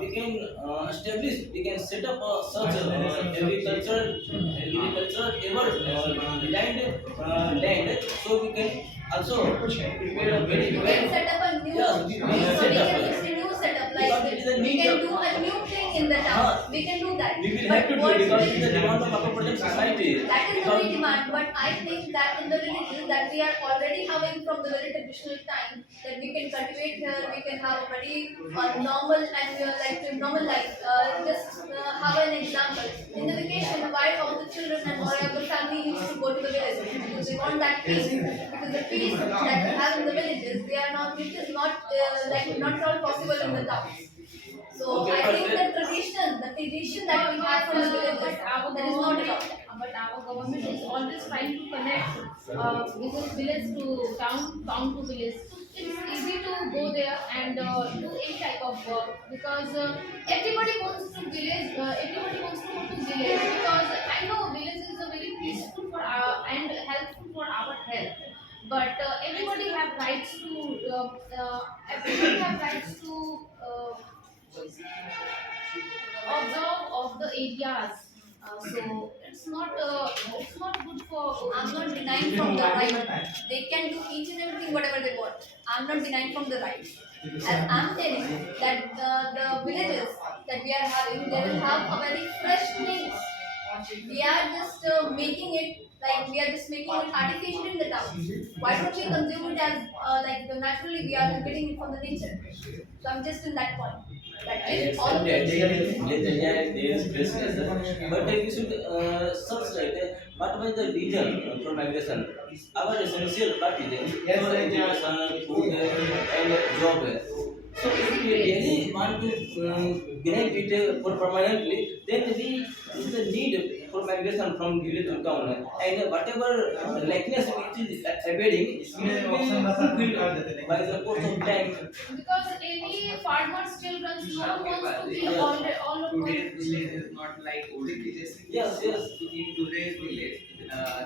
we can establish, we can set up such agriculture ever land, so we can also prepare a very We well. can set up a new, Yes, we can so we set up. can fix a new setup. Because Like it is a we need can of, do a new thing in the town. We can do that. we will But have to do what it because it is the demand of our present society. that is the Because very demand. But I think that in the villages that we are already having from the very traditional time, that we can cultivate here, we can have a very normal and like normal life. Just have an example. In the vacation, why all the children and why all the family used to go to the villages? Because they want that peace. Because the peace that we have in the villages, they are not. It is not like not at all possible in the towns. So okay, I but think the tradition that we have from the villages, that is not allowed. But our government is always trying to connect village to town, town to village. It's easy to go there and do any type of work because everybody wants to village. Everybody wants to go to village because I know village is a very peaceful for our and helpful for our health. But everybody have rights to everybody have rights to observe of the areas. So it's not good for. I'm not denying from the right. They can do each and everything whatever they want. I'm not denying from the right. As I'm telling you that the villages that we are having, they will have a very fresh things. We are just making it like we are just making it artificial in the town. Why don't we consume it as like naturally we are getting it from the nature? So I'm just in that point. That I if all accept of that it, there is business, but we should search like what was the reason for migration. Our essential part is for education, food, and job. So if we really want to grant it for permanently, then we is the need for migration from village to town, and whatever likeness which is evading, it will be fulfilled by the course of time. Because any farmer's children, no one wants to be Yes. all of Today's village is not like old villages. Yes, yes. In today's village,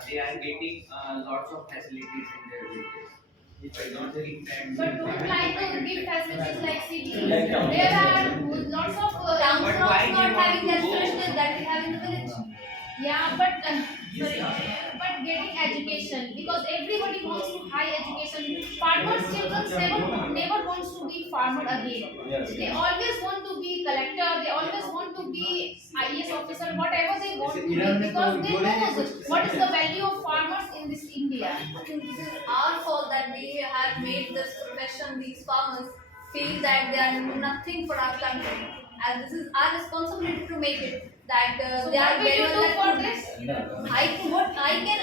they are getting lots of facilities in their villages. I don't think that. but don't like to give facilities like cities. Like town. There are lots of towns But not why do you want having to that go? freshness that we have in the village. yeah, but sorry, but getting education because everybody wants to high education. Farmers' children never wants to be farmer again. Yes. They always want to be collector. They always want to be IAS officer, whatever they want to be, because they know what is the value of farmers in this India. I think this is our fault that we have made this profession, these farmers, feel that they are nothing for our country. And this is our responsibility to make it that So they are what will very you well do that for food. this? What I can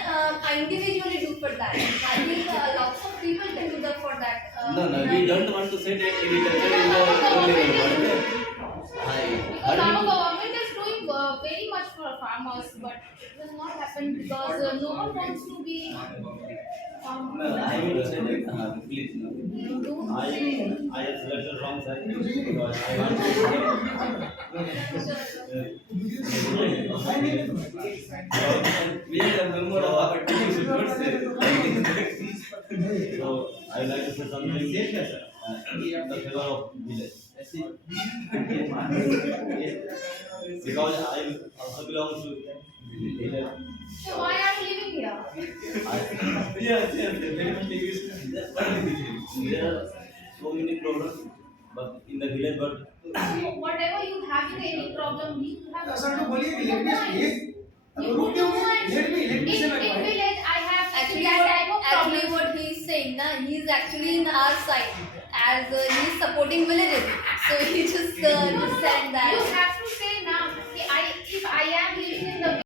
individually do for that. I think lots of people can do that for that. No, we don't want to say that agriculture is Because our government is doing very much for farmers, but it will not happen because no one wants to be farmer. I will say that, please. No. I have selected wrong side because I want We are a member of our team, we should not say. so I like to say something in the favor of village. Because I also belong to village. So why are you living here? Yes, very much linguistic. There are so many problems, but in the village, but Whatever you have any problem, you have. Sir तो बोलिए कि let me speak. You रुक put your क्यों points. let me In say my point. village, I have Actually, that type of actually problem. what he is saying, na, he is actually in our side as he is supporting villages.